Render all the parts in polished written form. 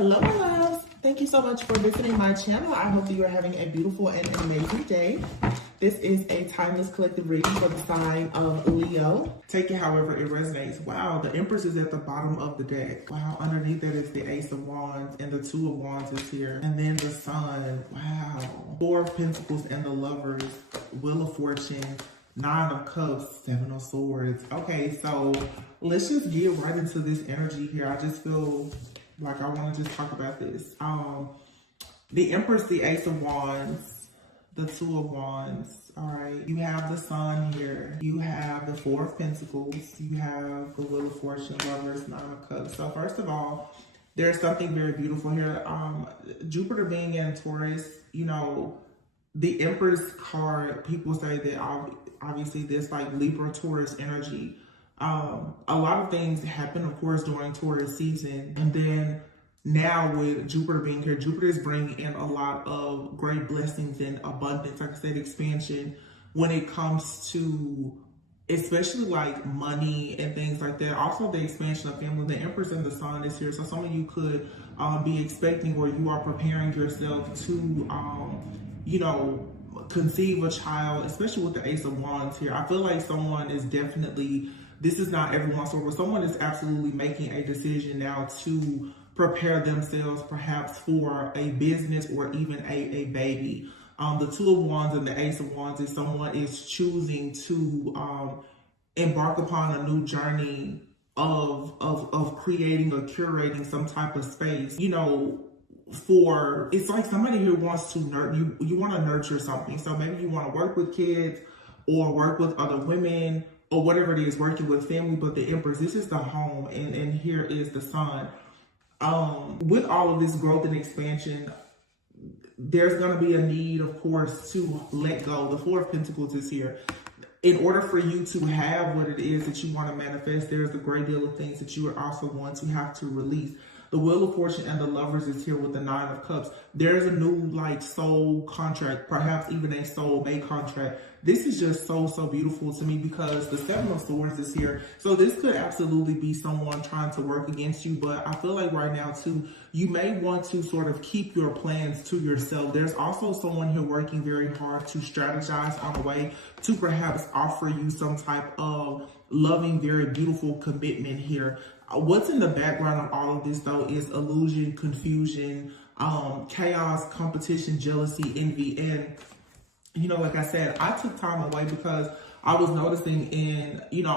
Hello, my loves. Thank you so much for visiting my channel. I hope that you are having a beautiful and amazing day. This is a timeless collective reading for the sign of Leo. Take it however it resonates. Wow, the Empress is at the bottom of the deck. Wow, underneath that is the Ace of Wands, and the Two of Wands is here. And then the Sun. Wow. Four of Pentacles and the Lovers. Wheel of Fortune. Nine of Cups, Seven of Swords. Okay, so let's just get right into this energy here. I just feel like I want to just talk about this. The Empress, the Ace of Wands, the Two of Wands. All right, you have the Sun here. You have the Four of Pentacles. You have the Wheel of Fortune, Lovers, Nine of Cups. So first of all, there's something very beautiful here. Jupiter being in Taurus, you know, the Empress card, people say that obviously there's like Libra Taurus energy. A lot of things happen, of course, during Taurus season. And then now with Jupiter being here, Jupiter is bringing in a lot of great blessings and abundance, like I said, expansion when it comes to especially like money and things like that. Also the expansion of family. The Empress and the Sun is here. So some of you could be expecting, or you are preparing yourself to, you know, conceive a child, especially with the Ace of Wands here. I feel like someone is definitely, this is not everyone's story, but someone is absolutely making a decision now to prepare themselves perhaps for a business or even a baby. The Two of Wands and the Ace of Wands is someone is choosing to embark upon a new journey of creating or curating some type of space, you know, for, it's like somebody who wants to you want to nurture something. So maybe you want to work with kids or work with other women or whatever it is, working with family. But the Empress, this is the home, and here is the Sun. With all of this growth and expansion, there's going to be a need, of course, to let go. The Four of Pentacles is here. In order for you to have what it is that you want to manifest, there's a great deal of things that you are also going to have to release. The Wheel of Fortune and the Lovers is here with the Nine of Cups. There's a new like soul contract, perhaps even a soulmate contract. This is just so beautiful to me because the Seven of Swords is here. So this could absolutely be someone trying to work against you. But I feel like right now too, you may want to sort of keep your plans to yourself. There's also someone here working very hard to strategize on a way to perhaps offer you some type of loving, very beautiful commitment here. What's in the background of all of this, though, is illusion, confusion, chaos, competition, jealousy, envy. And, you know, like I said, I took time away because I was noticing you know,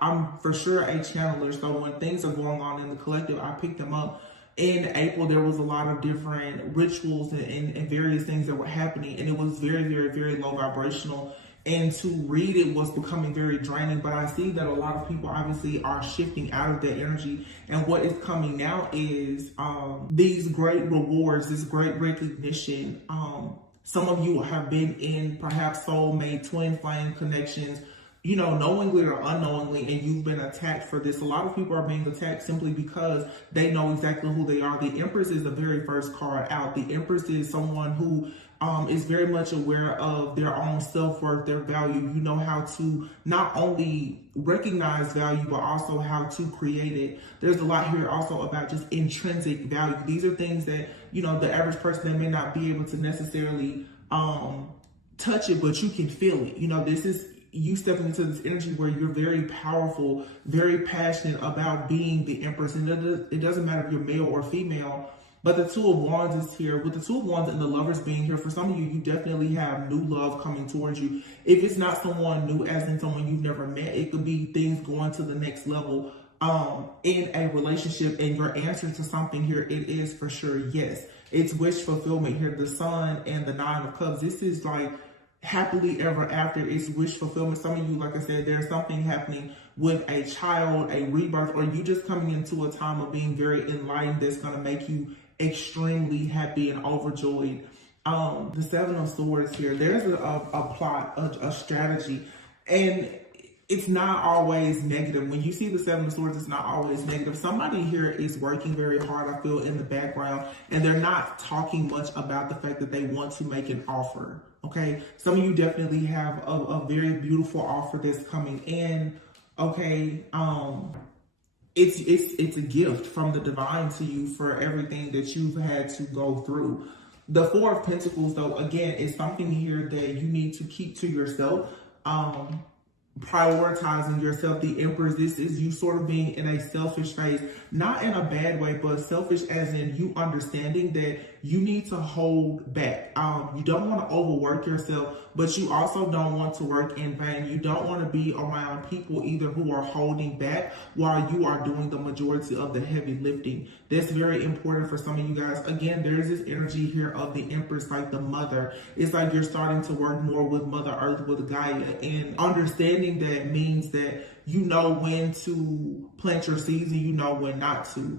I'm for sure a channeler. So when things are going on in the collective, I picked them up. In April, there was a lot of different rituals and various things that were happening. And it was very low vibrational. And to read it was becoming very draining, but I see that a lot of people obviously are shifting out of that energy. And what is coming now is these great rewards, this great recognition. Some of you have been in perhaps soulmate, twin flame connections, you know, knowingly or unknowingly, and you've been attacked for this. A lot of people are being attacked simply because they know exactly who they are. The Empress is the very first card out. The Empress is someone who is very much aware of their own self-worth, their value. You know how to not only recognize value, but also how to create it. There's a lot here also about just intrinsic value. These are things that, you know, the average person, they may not be able to necessarily touch it, but you can feel it. You know, this is you stepping into this energy where you're very powerful, very passionate about being the Empress. And it doesn't matter if you're male or female. But the Two of Wands is here. With the Two of Wands and the Lovers being here, for some of you, you definitely have new love coming towards you. If it's not someone new, as in someone you've never met, it could be things going to the next level in a relationship. And your answer to something here, it is for sure yes. It's wish fulfillment here. The Sun and the Nine of Cups. This is like happily ever after. It's wish fulfillment. Some of you, like I said, there's something happening with a child, a rebirth, or you just coming into a time of being very enlightened that's going to make you extremely happy and overjoyed. The Seven of Swords here, there's a plot, a strategy, and it's not always negative. When you see the Seven of Swords, it's not always negative. Somebody here is working very hard, I feel, in the background, and they're not talking much about the fact that they want to make an offer. Okay, some of you definitely have a very beautiful offer that's coming in. Okay, it's a gift from the divine to you for everything that you've had to go through. The Four of Pentacles, though, again, is something here that you need to keep to yourself. Prioritizing yourself. The Empress, this is you sort of being in a selfish phase, not in a bad way, but selfish as in you understanding that you need to hold back. You don't want to overwork yourself, but you also don't want to work in vain. You don't want to be around people either who are holding back while you are doing the majority of the heavy lifting. That's very important for some of you guys. Again, there's this energy here of the Empress, like the mother. It's like you're starting to work more with Mother Earth, with Gaia, and understanding that means that you know when to plant your seeds and you know when not to.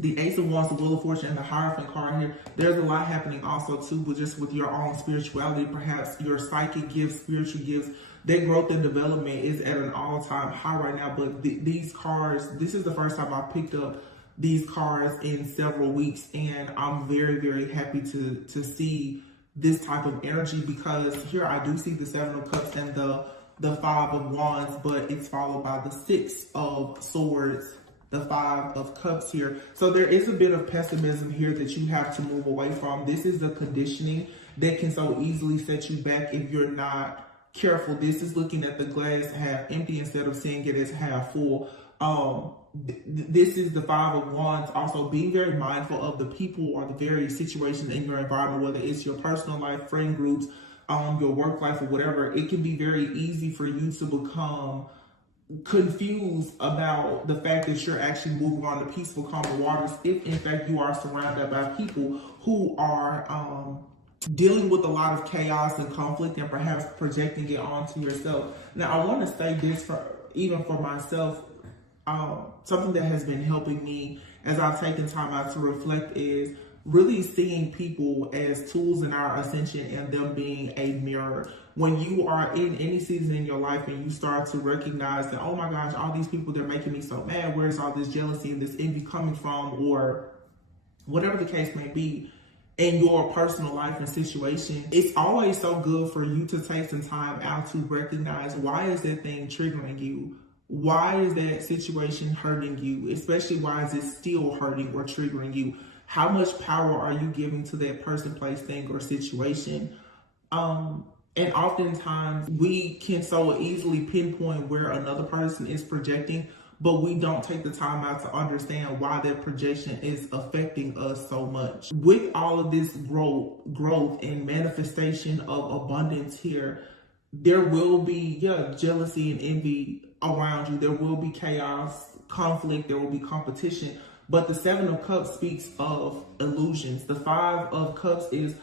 The Ace of Wands, the Wheel of Fortune, and the Hierophant card here, there's a lot happening also too, but just with your own spirituality, perhaps your psychic gifts, spiritual gifts, their growth and development is at an all-time high right now. But these cards, this is the first time I picked up these cards in several weeks, and I'm very, very happy to see this type of energy, because here I do see the Seven of Cups and the Five of Wands, but it's followed by the Six of Swords, the Five of Cups here. So there is a bit of pessimism here that you have to move away from. This is the conditioning that can so easily set you back if you're not careful. This is looking at the glass half empty instead of seeing it as half full. This is the Five of Wands. Also being very mindful of the people or the various situations in your environment, whether it's your personal life, friend groups, your work life, or whatever. It can be very easy for you to become confused about the fact that you're actually moving on to peaceful, calmer waters if in fact you are surrounded by people who are dealing with a lot of chaos and conflict and perhaps projecting it onto yourself. Now, I want to say this even for myself. Something that has been helping me as I've taken time out to reflect is really seeing people as tools in our ascension and them being a mirror. When you are in any season in your life and you start to recognize that, oh my gosh, all these people, they're making me so mad. Where's all this jealousy and this envy coming from? Or whatever the case may be in your personal life and situation, it's always so good for you to take some time out to recognize, why is that thing triggering you? Why is that situation hurting you? Especially, why is it still hurting or triggering you? How much power are you giving to that person, place, thing, or situation? And oftentimes we can so easily pinpoint where another person is projecting, but we don't take the time out to understand why that projection is affecting us so much. With all of this growth and manifestation of abundance here, there will be, jealousy and envy around you. There will be chaos, conflict, there will be competition. But the Seven of Cups speaks of illusions. The Five of Cups is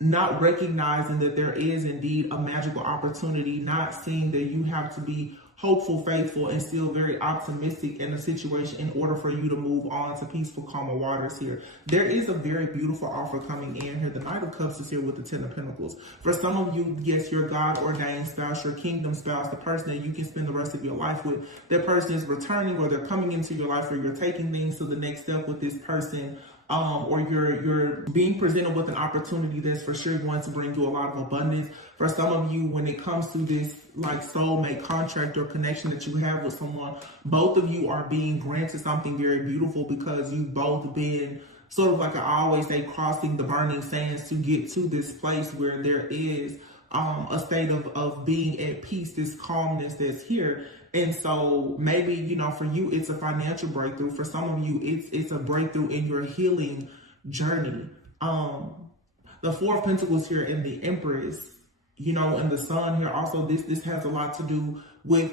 not recognizing that there is indeed a magical opportunity, not seeing that you have to be hopeful, faithful, and still very optimistic in a situation in order for you to move on to peaceful, calmer waters here. There is a very beautiful offer coming in here. The Knight of Cups is here with the Ten of Pentacles. For some of you, yes, your God-ordained spouse, your kingdom spouse, the person that you can spend the rest of your life with, that person is returning, or they're coming into your life, or you're taking things to the next step with this person. Or you're being presented with an opportunity that's for sure going to bring you a lot of abundance. For some of you, when it comes to this like soulmate contract or connection that you have with someone, both of you are being granted something very beautiful, because you've both been sort of, like I always say, crossing the burning sands to get to this place where there is a state of being at peace, this calmness that's here. And so maybe, for you, it's a financial breakthrough. For some of you, it's a breakthrough in your healing journey. The Four of Pentacles here in the Empress, and the Sun here. Also, this has a lot to do with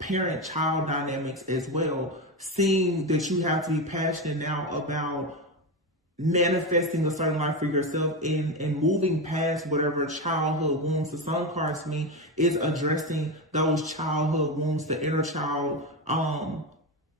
parent-child dynamics as well. Seeing that you have to be passionate now about manifesting a certain life for yourself and moving past whatever childhood wounds. The Sun cards to me is addressing those childhood wounds, the inner child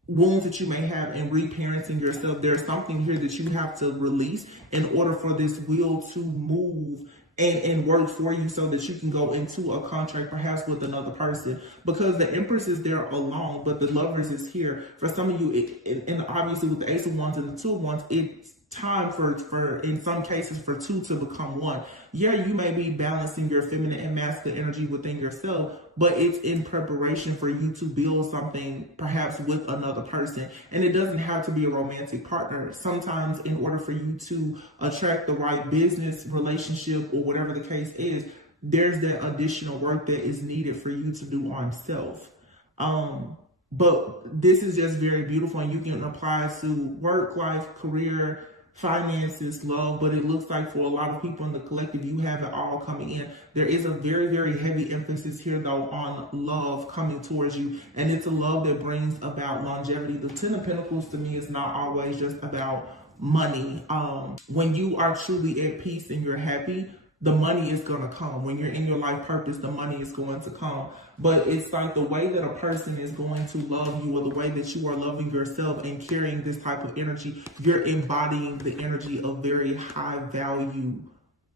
wounds that you may have, and reparenting yourself. There's something here that you have to release in order for this wheel to move and work for you, so that you can go into a contract perhaps with another person, because the Empress is there alone, but the Lovers is here. For some of you, and obviously with the Ace of Wands and the Two of Wands, it's time for in some cases for two to become one. Yeah, you may be balancing your feminine and masculine energy within yourself, but it's in preparation for you to build something perhaps with another person. And it doesn't have to be a romantic partner. Sometimes in order for you to attract the right business relationship or whatever the case is, there's that additional work that is needed for you to do on self. But this is just very beautiful, and you can apply to work, life, career, finances, love. But it looks like for a lot of people in the collective, you have it all coming in. There is a very, very heavy emphasis here, though, on love coming towards you. And it's a love that brings about longevity. The Ten of Pentacles to me is not always just about money. When you are truly at peace and you're happy, the money is going to come. When you're in your life purpose, the money is going to come. But it's like the way that a person is going to love you, or the way that you are loving yourself and carrying this type of energy, you're embodying the energy of very high value.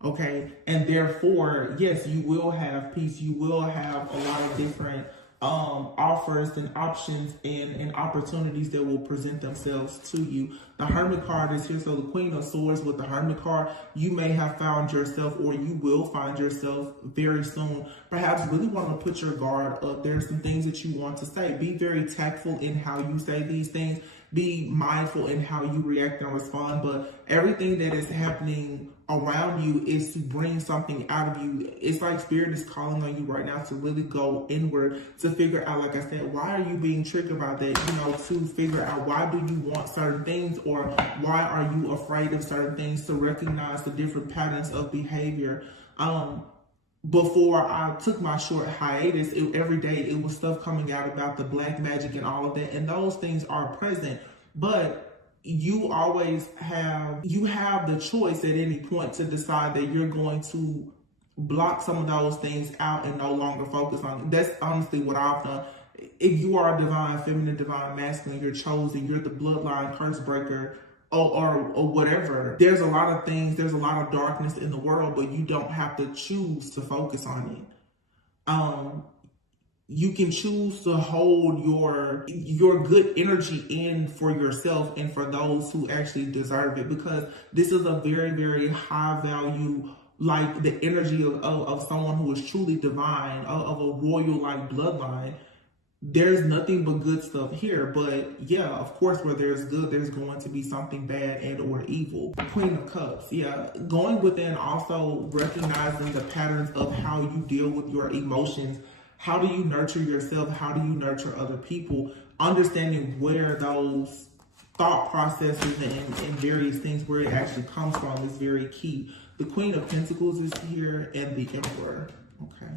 Okay. And therefore, yes, you will have peace. You will have a lot of different offers and options and opportunities that will present themselves to you. The Hermit card is here. So the Queen of Swords with the Hermit card, you may have found yourself, or you will find yourself very soon, perhaps really want to put your guard up. There's some things that you want to say. Be very tactful in how you say these things. Be mindful in how you react and respond. But everything that is happening around you is to bring something out of you. It's like Spirit is calling on you right now to really go inward, to figure out, like I said, why are you being triggered by that? You know, to figure out why do you want certain things, or why are you afraid of certain things, to recognize the different patterns of behavior. Before I took my short hiatus, every day it was stuff coming out about the black magic and all of that. And those things are present, but you always have the choice at any point to decide that you're going to block some of those things out and no longer focus on it. That's honestly what I've done. If you are a divine feminine, divine masculine, you're chosen, you're the bloodline curse breaker, or whatever. There's a lot of things, there's a lot of darkness in the world, but you don't have to choose to focus on it. You can choose to hold your good energy in for yourself and for those who actually deserve it, because this is a very, very high value, like the energy of someone who is truly divine, of a royal like bloodline. There's nothing but good stuff here. But yeah, of course, where there's good, there's going to be something bad and or evil. Queen of Cups, yeah. Going within, also recognizing the patterns of how you deal with your emotions. How do you nurture yourself? How do you nurture other people? Understanding where those thought processes and various things, where it actually comes from, is very key. The Queen of Pentacles is here, and the Emperor, okay,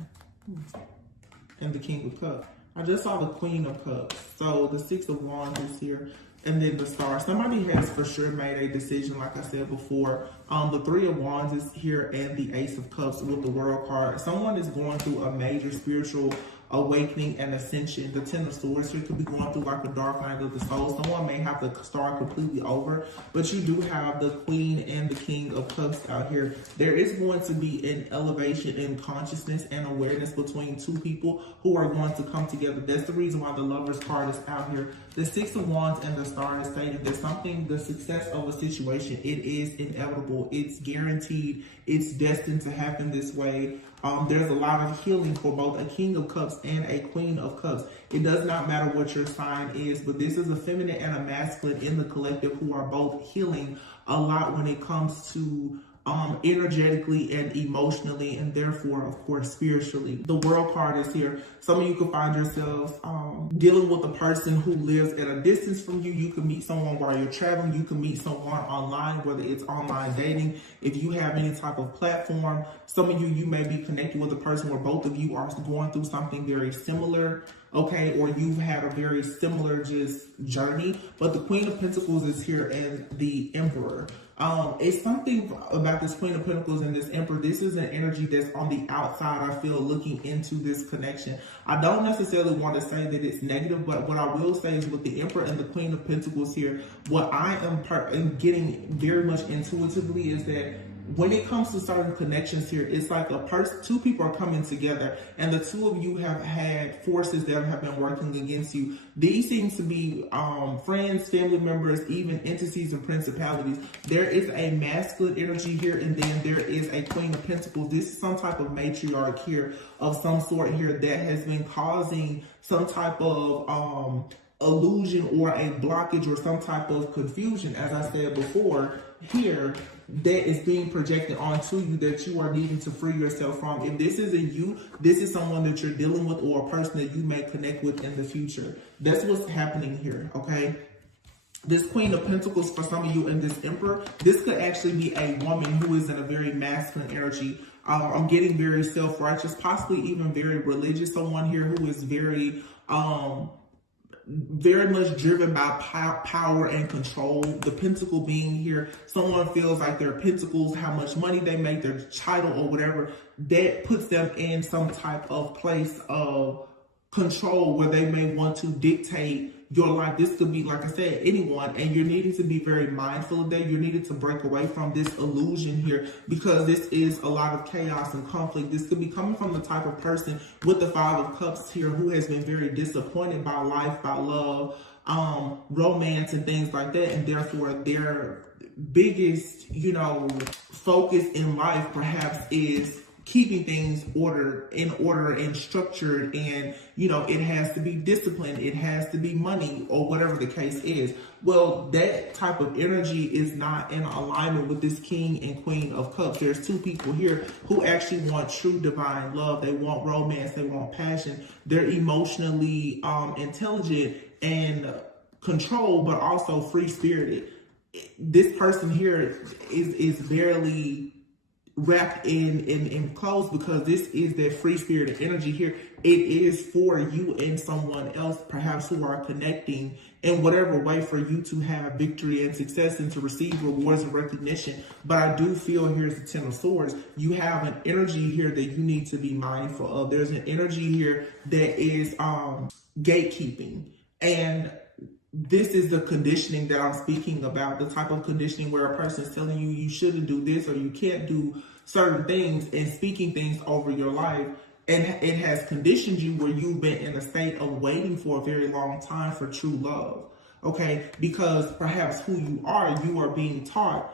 and the King of Cups. I just saw the Queen of Cups. So the Six of Wands is here, and then the Star. Somebody has for sure made a decision, like I said before. The Three of Wands is here, and the Ace of Cups with the World card. Someone is going through a major spiritual awakening and ascension. The Ten of Swords here could be going through like a dark night of the soul. Someone may have to start completely over, but you do have the Queen and the King of Cups out here. There is going to be an elevation in consciousness and awareness between two people who are going to come together. That's the reason why the Lovers card is out here. The Six of Wands and the Star is stating that something, the success of a situation, it is inevitable. It's guaranteed. It's destined to happen this way. There's a lot of healing for both a King of Cups and a Queen of Cups. It does not matter what your sign is, but this is a feminine and a masculine in the collective who are both healing a lot when it comes to energetically and emotionally, and therefore, of course, spiritually. The World card is here. Some of you could find yourselves dealing with a person who lives at a distance from you. You can meet someone while you're traveling. You can meet someone online, whether it's online dating. If you have any type of platform, some of you may be connected with a person where both of you are going through something very similar, okay, or you've had a very similar just journey. But the Queen of Pentacles is here, and the Emperor. It's something about this Queen of Pentacles and this Emperor. This is an energy that's on the outside, I feel, looking into this connection. I don't necessarily want to say that it's negative, but what I will say is with the Emperor and the Queen of Pentacles here, what I am getting very much intuitively is that when it comes to certain connections here, it's like two people are coming together, and the two of you have had forces that have been working against you. These seems to be friends, family members, even entities and principalities. There is a masculine energy here, and then there is a Queen of Pentacles. This is some type of matriarch here of some sort here that has been causing some type of illusion or a blockage or some type of confusion, as I said before, here that is being projected onto you that you are needing to free yourself from. If this isn't you, this is someone that you're dealing with or a person that you may connect with in the future. That's what's happening here, okay? This Queen of Pentacles for some of you and this Emperor, this could actually be a woman who is in a very masculine energy. I'm getting very self-righteous, possibly even very religious. Someone here who is very much driven by power and control. The pentacle being here, someone feels like their pentacles, how much money they make, their title or whatever, that puts them in some type of place of control where they may want to dictate your life. This could be, like I said, anyone, and you're needing to be very mindful of that. You're needing to break away from this illusion here, because this is a lot of chaos and conflict. This could be coming from the type of person with the Five of Cups here who has been very disappointed by life, by love, romance and things like that, and therefore their biggest, focus in life perhaps is keeping things in order and structured, and it has to be disciplined, it has to be money, or whatever the case is. Well, that type of energy is not in alignment with this King and Queen of Cups. There's two people here who actually want true divine love. They want romance, they want passion. They're emotionally intelligent and controlled, but also free-spirited. This person here is barely wrapped in clothes, because this is that free spirited energy here. It is for you and someone else, perhaps, who are connecting in whatever way for you to have victory and success and to receive rewards and recognition. But I do feel, here's the Ten of Swords, you have an energy here that you need to be mindful of. There's an energy here that is gatekeeping, and this is the conditioning that I'm speaking about, the type of conditioning where a person is telling you you shouldn't do this or you can't do certain things and speaking things over your life. And it has conditioned you where you've been in a state of waiting for a very long time for true love, okay? Because perhaps who you are being taught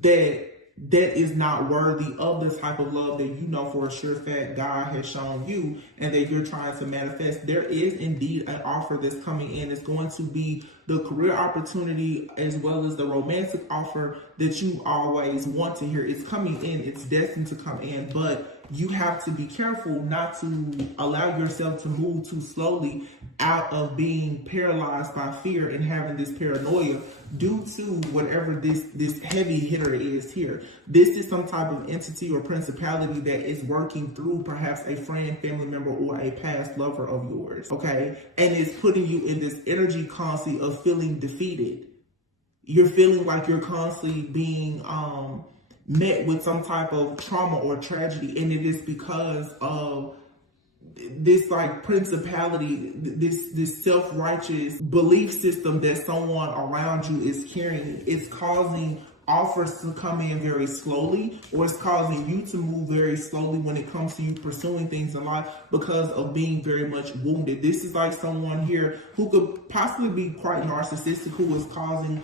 that is not worthy of the type of love that you know for a sure fact God has shown you and that you're trying to manifest. There is indeed an offer that's coming in. It's going to be the career opportunity as well as the romantic offer that you always want to hear. It's coming in. It's destined to come in, but you have to be careful not to allow yourself to move too slowly out of being paralyzed by fear and having this paranoia due to whatever this heavy hitter is here. This is some type of entity or principality that is working through perhaps a friend, family member, or a past lover of yours, okay? And it's putting you in this energy constantly of feeling defeated. You're feeling like you're constantly being met with some type of trauma or tragedy, and it is because of this like principality, this self-righteous belief system that someone around you is carrying. It's causing offers to come in very slowly, or it's causing you to move very slowly when it comes to you pursuing things in life because of being very much wounded. This is like someone here who could possibly be quite narcissistic, who is causing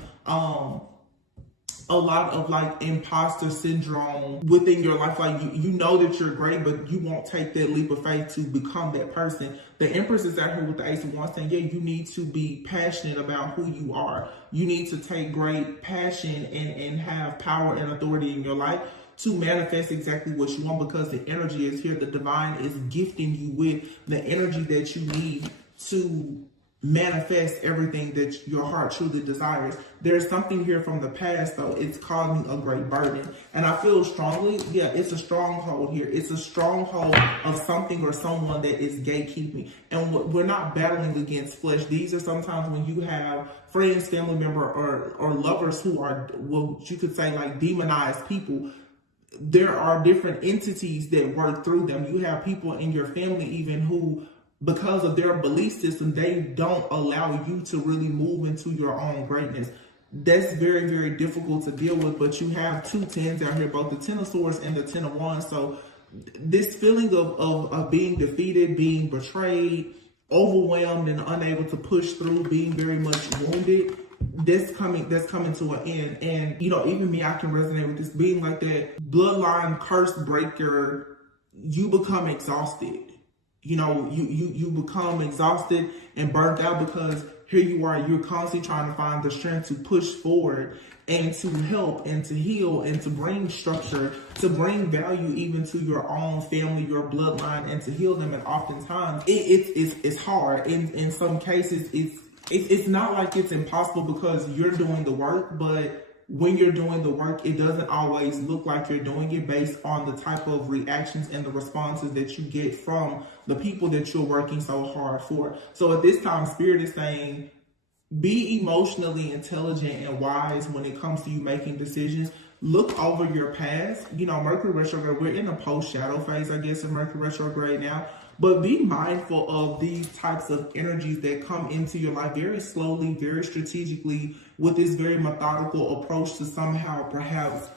a lot of like imposter syndrome within your life. Like you know that you're great, but you won't take that leap of faith to become that person. The Empress is out here with the Ace of Wands saying, yeah, you need to be passionate about who you are. You need to take great passion and have power and authority in your life to manifest exactly what you want, because the energy is here. The divine is gifting you with the energy that you need to manifest everything that your heart truly desires. There's something here from the past, though. It's causing a great burden. And I feel strongly, yeah, it's a stronghold here. It's a stronghold of something or someone that is gatekeeping. And we're not battling against flesh. These are sometimes when you have friends, family member, or lovers who are, well, you could say like demonized people. There are different entities that work through them. You have people in your family even who, because of their belief system, they don't allow you to really move into your own greatness. that's very, very difficult to deal with. But you have two tens out here, both the Ten of Swords and the Ten of Wands. So this feeling of being defeated, being betrayed, overwhelmed and unable to push through, being very much wounded, that's coming to an end. And you know, even me, I can resonate with this, being like that bloodline curse breaker. You become exhausted. You know, you become exhausted and burnt out, because here you are, you're constantly trying to find the strength to push forward and to help and to heal and to bring structure, to bring value even to your own family, your bloodline, and to heal them. And oftentimes it's hard. In some cases, it's not like it's impossible because you're doing the work, but when you're doing the work, it doesn't always look like you're doing it based on the type of reactions and the responses that you get from the people that you're working so hard for. So at this time, Spirit is saying, be emotionally intelligent and wise when it comes to you making decisions. Look over your past. You know, Mercury retrograde, we're in a post-shadow phase, I guess, in Mercury retrograde now. But be mindful of these types of energies that come into your life very slowly, very strategically, with this very methodical approach to somehow perhaps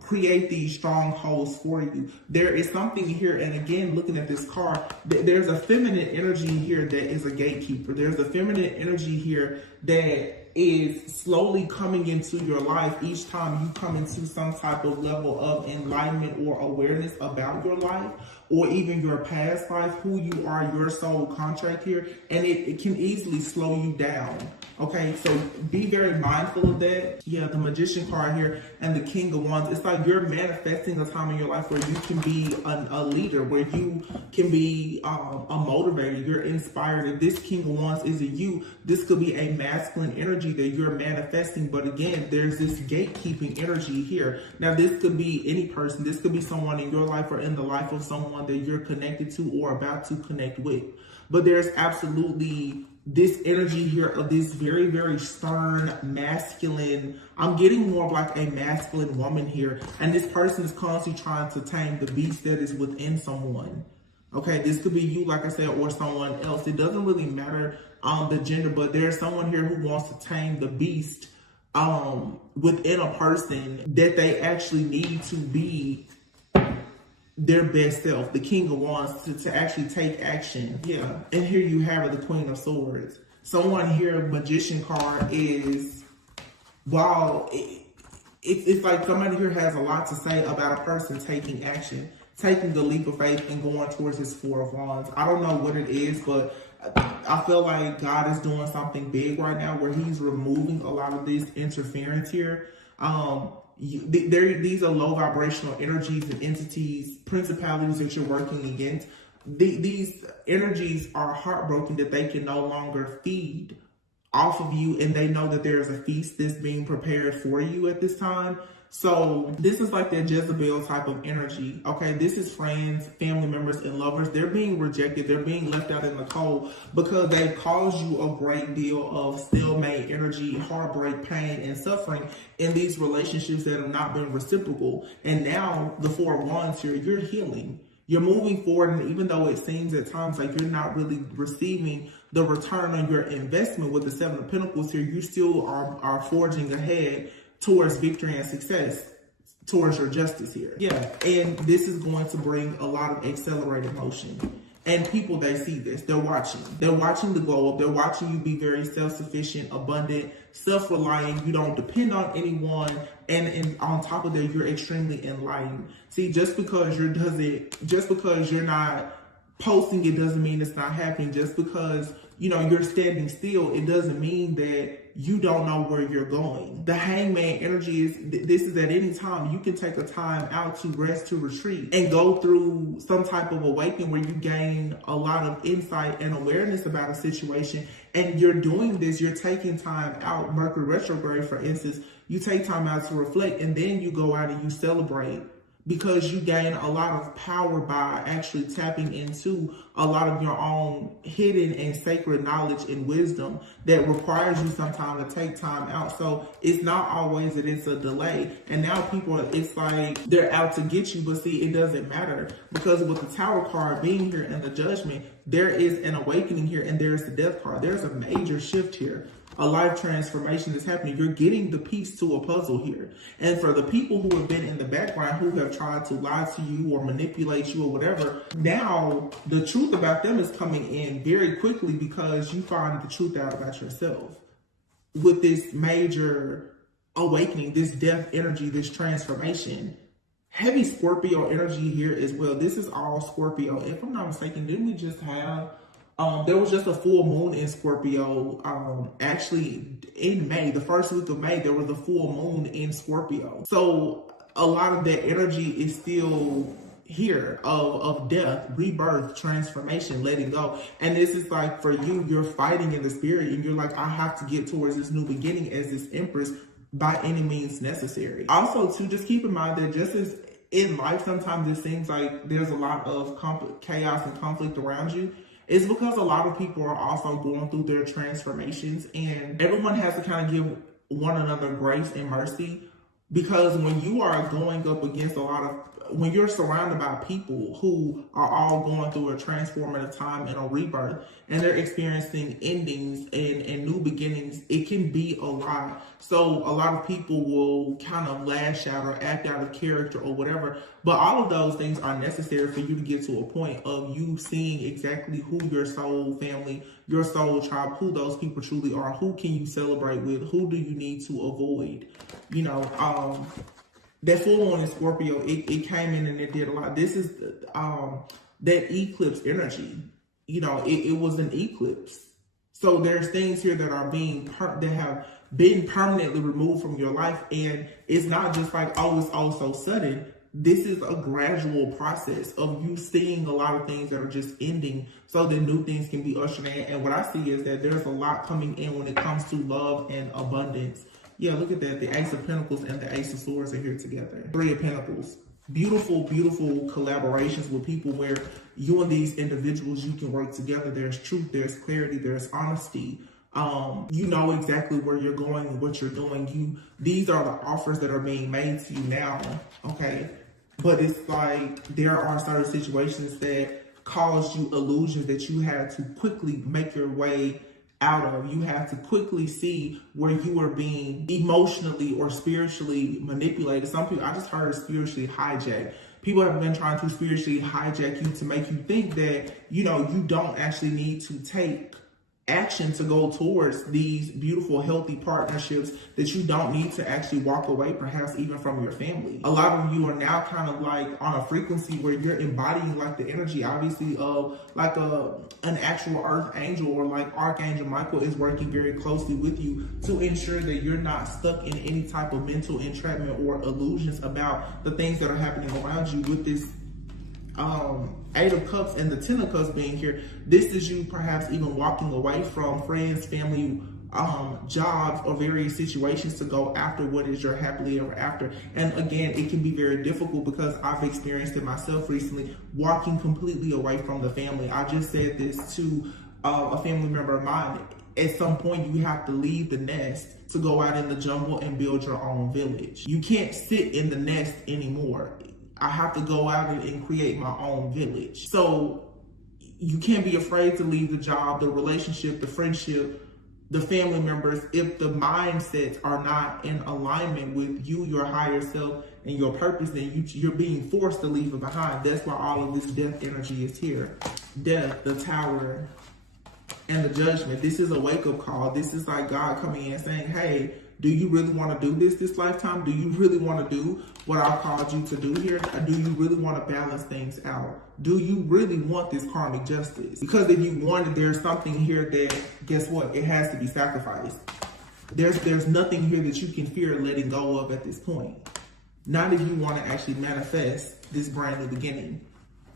create these strongholds for you. There is something here, and again, looking at this card, there's a feminine energy here that is a gatekeeper. There's a feminine energy here that is slowly coming into your life each time you come into some type of level of enlightenment or awareness about your life, or even your past life, who you are, your soul contract here, and it can easily slow you down. Okay, so be very mindful of that. Yeah, the Magician card here and the King of Wands. It's like you're manifesting a time in your life where you can be a leader, where you can be a motivator. You're inspired. If this King of Wands is a you, this could be a masculine energy that you're manifesting. But again, there's this gatekeeping energy here. Now, this could be any person. This could be someone in your life or in the life of someone that you're connected to or about to connect with. But there's absolutely this energy here of this very, very stern, masculine, I'm getting more of like a masculine woman here. And this person is constantly trying to tame the beast that is within someone. Okay, this could be you, like I said, or someone else. It doesn't really matter the gender, but there's someone here who wants to tame the beast within a person that they actually need to be their best self, the King of Wands, to actually take action. Yeah, and here you have the Queen of Swords. Someone here, Magician card is, wow, it's like somebody here has a lot to say about a person taking action, taking the leap of faith and going towards this Four of Wands. I don't know what it is, but I feel like God is doing something big right now where he's removing a lot of this interference here. These are low vibrational energies and entities, principalities that you're working against. These energies are heartbroken that they can no longer feed off of you, and they know that there's a feast that's being prepared for you at this time. So this is like that Jezebel type of energy. Okay, this is friends, family members, and lovers. They're being rejected. They're being left out in the cold because they've caused you a great deal of stalemate energy, heartbreak, pain, and suffering in these relationships that have not been reciprocal. And now the Four of Wands here, you're healing. You're moving forward, and even though it seems at times like you're not really receiving the return on your investment with the Seven of Pentacles here, you still are forging ahead towards victory and success, towards your justice here. Yeah, and this is going to bring a lot of accelerated motion. And people, they see this, they're watching. They're watching the glow up. They're watching you be very self-sufficient, abundant, self-reliant. You don't depend on anyone. And on top of that, you're extremely enlightened. See, just because you're not posting, it doesn't mean it's not happening. Just because, you're standing still, it doesn't mean that you don't know where you're going. The Hangman energy is, this is at any time. You can take a time out to rest, to retreat, and go through some type of awakening where you gain a lot of insight and awareness about a situation. And you're doing this, you're taking time out. Mercury retrograde, for instance, you take time out to reflect, and then you go out and you celebrate, because you gain a lot of power by actually tapping into a lot of your own hidden and sacred knowledge and wisdom that requires you sometimes to take time out. So it's not always that it's a delay. And now people, it's like they're out to get you, but see, it doesn't matter, because with the Tower card being here and the Judgment, there is an awakening here, and there's the Death card. There's a major shift here. a life transformation is happening. You're getting the piece to a puzzle here. And for the people who have been in the background, who have tried to lie to you or manipulate you or whatever, now the truth about them is coming in very quickly because you find the truth out about yourself. With this major awakening, this death energy, this transformation, heavy Scorpio energy here as well. This is all Scorpio. If I'm not mistaken, didn't we just have there was just a full moon in Scorpio. Actually, in May, the first week of May, there was a full moon in Scorpio. So a lot of that energy is still here of death, rebirth, transformation, letting go. And this is like for you, you're fighting in the spirit and you're like, I have to get towards this new beginning as this Empress by any means necessary. Also, too, just keep in mind that just as in life, sometimes it seems like there's a lot of chaos and conflict around you. It's because a lot of people are also going through their transformations, and everyone has to kind of give one another grace and mercy, because when you are going up against when you're surrounded by people who are all going through a transformative time and a rebirth, and they're experiencing endings and new beginnings, it can be a lot. So a lot of people will kind of lash out or act out of character or whatever. But all of those things are necessary for you to get to a point of you seeing exactly who your soul family, your soul tribe, who those people truly are. Who can you celebrate with? Who do you need to avoid? You know, that full moon in Scorpio, it came in and it did a lot. This is that eclipse energy. You know, it was an eclipse. So there's things here that are that have been permanently removed from your life. And it's not just like, oh, it's all so sudden. This is a gradual process of you seeing a lot of things that are just ending so that new things can be ushered in. And what I see is that there's a lot coming in when it comes to love and abundance. Yeah, look at that. The Ace of Pentacles and the Ace of Swords are here together. Three of Pentacles. Beautiful, beautiful collaborations with people where you and these individuals, you can work together. There's truth, there's clarity, there's honesty. You know exactly where you're going and what you're doing. These are the offers that are being made to you now, okay? But it's like there are certain situations that cause you illusions that you have to quickly make your way out of. You have to quickly see where you are being emotionally or spiritually manipulated. Some people, I just heard spiritually hijacked. People have been trying to spiritually hijack you to make you think that, you know, you don't actually need to take action to go towards these beautiful, healthy partnerships, that you don't need to actually walk away, perhaps even from your family. A lot of you are now kind of like on a frequency where you're embodying like the energy, obviously, of like an actual earth angel, or like Archangel Michael is working very closely with you to ensure that you're not stuck in any type of mental entrapment or illusions about the things that are happening around you. With this Eight of Cups and the Ten of Cups being here, this is you perhaps even walking away from friends, family, jobs, or various situations to go after what is your happily ever after. And again, it can be very difficult because I've experienced it myself recently, walking completely away from the family. I just said this to a family member of mine. At some point, you have to leave the nest to go out in the jungle and build your own village. You can't sit in the nest anymore. I have to go out and create my own village. So you can't be afraid to leave the job, the relationship, the friendship, the family members, if the mindsets are not in alignment with you, your higher self, and your purpose, then you're being forced to leave it behind. That's why all of this death energy is here. Death, the Tower, and the Judgment. This is a wake-up call. This is like God coming in and saying, hey, do you really want to do this lifetime? Do you really want to do what I called you to do here? Or do you really want to balance things out? Do you really want this karmic justice? Because if you want it, there's something here that, guess what? It has to be sacrificed. There's nothing here that you can fear letting go of at this point. Not if you want to actually manifest this brand new beginning.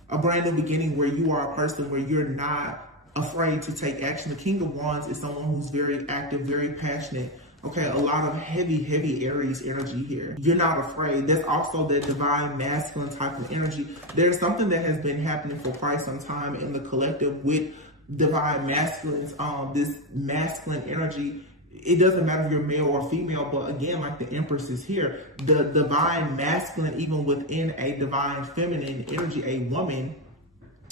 A brand new beginning where you are a person where you're not afraid to take action. The King of Wands is someone who's very active, very passionate. Okay, a lot of heavy Aries energy here. You're not afraid. There's also that divine masculine type of energy. There's something that has been happening for quite some time in the collective with divine masculines. This masculine energy, it doesn't matter if you're male or female, but again, like the Empress is here, the divine masculine, even within a divine feminine energy, a woman,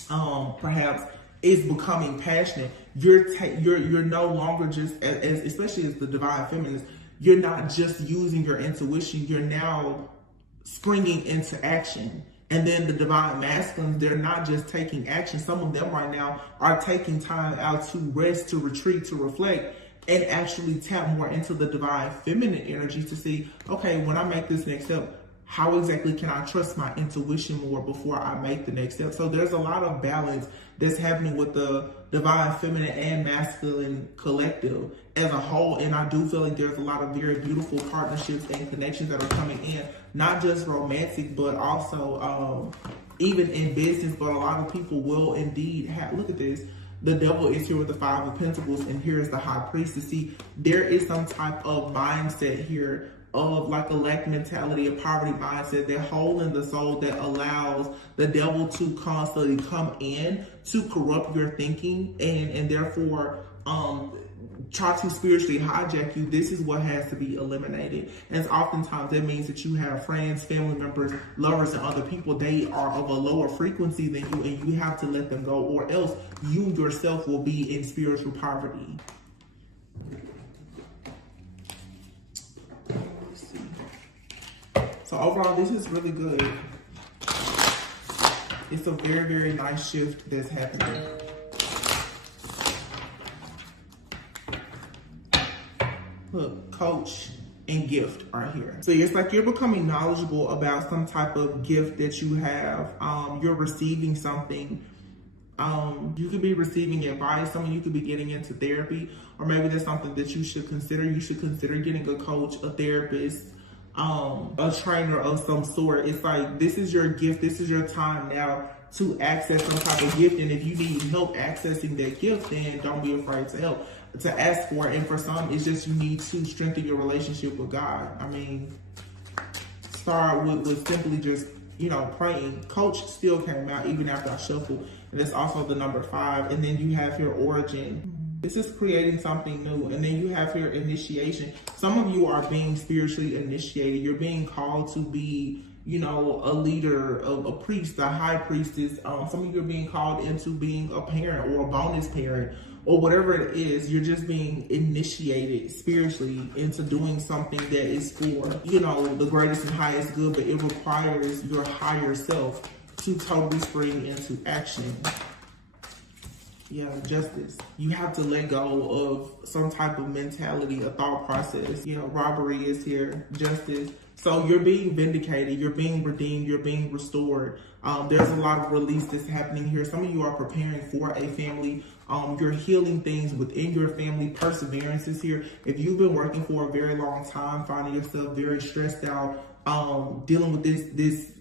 perhaps, is becoming passionate. you're no longer just as especially as the divine feminist, you're not just using your intuition, you're now springing into action. And then the divine masculines, they're not just taking action. Some of them right now are taking time out to rest, to retreat, to reflect, and actually tap more into the divine feminine energy to see, okay, when I make this next step, how exactly can I trust my intuition more before I make the next step? So there's a lot of balance that's happening with the divine feminine and masculine collective as a whole. And I do feel like there's a lot of very beautiful partnerships and connections that are coming in, not just romantic, but also even in business. But a lot of people will indeed have, look at this. The devil is here with the 5 of Pentacles, and here is the High Priestess. See, there is some type of mindset here of like a lack mentality, a poverty mindset, that hole in the soul that allows the devil to constantly come in to corrupt your thinking and therefore try to spiritually hijack you. This is what has to be eliminated. And oftentimes that means that you have friends, family members, lovers, and other people, they are of a lower frequency than you, and you have to let them go, or else you yourself will be in spiritual poverty. So overall, this is really good. It's a very, very nice shift that's happening. Look, coach and gift are here. So it's like you're becoming knowledgeable about some type of gift that you have. You're receiving something. You could be receiving advice. Some of you could be getting into therapy, or maybe there's something that you should consider. You should consider getting a coach, a therapist, a trainer of some sort. It's like, this is your gift. This is your time now to access some type of gift. And if you need help accessing that gift, then don't be afraid to ask for it. And for some, it's just you need to strengthen your relationship with God. I mean, start with simply just, you know, praying. Coach still came out even after I shuffled. And that's also the number 5. And then you have your origin. This is creating something new. And then you have your initiation. Some of you are being spiritually initiated. You're being called to be, you know, a leader, a priest, a high priestess. Some of you are being called into being a parent or a bonus parent, or whatever it is. You're just being initiated spiritually into doing something that is for, you know, the greatest and highest good, but it requires your higher self to totally spring into action. Yeah, justice. You have to let go of some type of mentality, a thought process. You know, robbery is here, justice. So you're being vindicated, you're being redeemed, you're being restored. There's a lot of release that's happening here. Some of you are preparing for a family. You're healing things within your family. Perseverance is here. If you've been working for a very long time, finding yourself very stressed out, dealing with this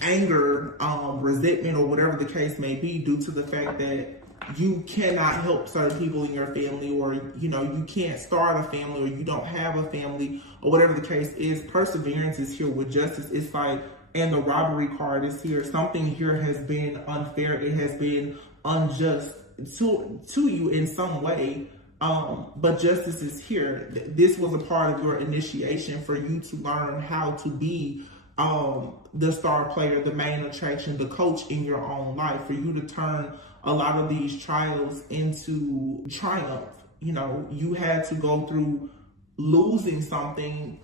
anger, resentment, or whatever the case may be, due to the fact that you cannot help certain people in your family, or, you know, you can't start a family, or you don't have a family, or whatever the case is, perseverance is here with justice. It's like, and the robbery card is here. Something here has been unfair. It has been unjust to you in some way. But justice is here. This was a part of your initiation for you to learn how to be the star player, the main attraction, the coach in your own life, for you to turn a lot of these trials into triumph. You know, you had to go through losing something.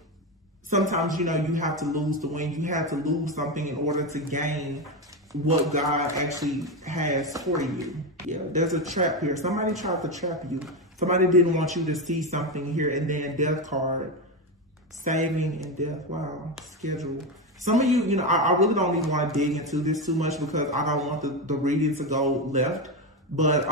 Sometimes, you know, you have to lose to win. You have to lose something in order to gain what God actually has for you. Yeah, there's a trap here. Somebody tried to trap you. Somebody didn't want you to see something here. And then death card, saving and death. Wow, schedule. Some of you, you know, I really don't even want to dig into this too much because I don't want the reading to go left. But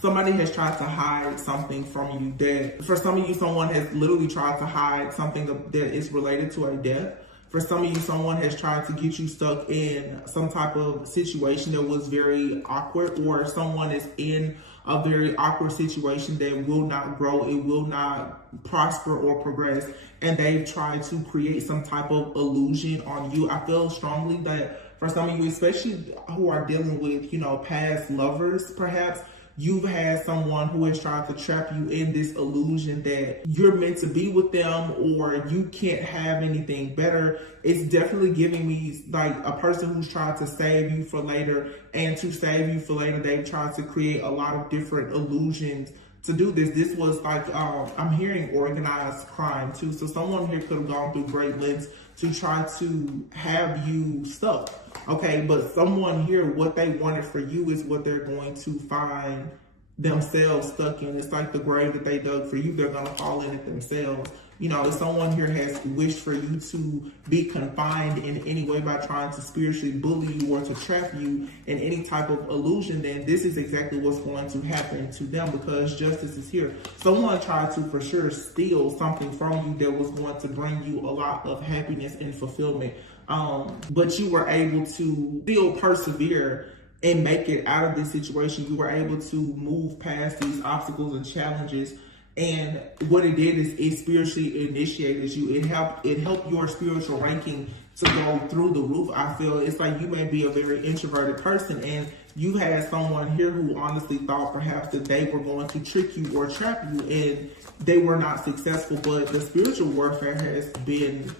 somebody has tried to hide something from you. That for some of you, someone has literally tried to hide something that is related to a death. For some of you, someone has tried to get you stuck in some type of situation that was very awkward, or someone is in a very awkward situation that will not grow, it will not prosper or progress, and they've tried to create some type of illusion on you. I feel strongly that for some of you, especially who are dealing with, you know, past lovers, perhaps, you've had someone who has tried to trap you in this illusion that you're meant to be with them or you can't have anything better. It's definitely giving me like a person who's tried to save you for later, and to save you for later, they've tried to create a lot of different illusions to do this. This was like, I'm hearing organized crime too. So someone here could have gone through great lengths to try to have you stuck. Okay, but someone here, what they wanted for you is what they're going to find themselves stuck in. It's like the grave that they dug for you, they're gonna fall in it themselves. You know, if someone here has wished for you to be confined in any way by trying to spiritually bully you or to trap you in any type of illusion, then this is exactly what's going to happen to them, because justice is here. Someone tried to for sure steal something from you that was going to bring you a lot of happiness and fulfillment. But you were able to still persevere and make it out of this situation. You were able to move past these obstacles and challenges. And what it did is it spiritually initiated you. It helped your spiritual ranking to go through the roof. I feel it's like you may be a very introverted person, and you had someone here who honestly thought perhaps that they were going to trick you or trap you, and they were not successful. But the spiritual warfare has been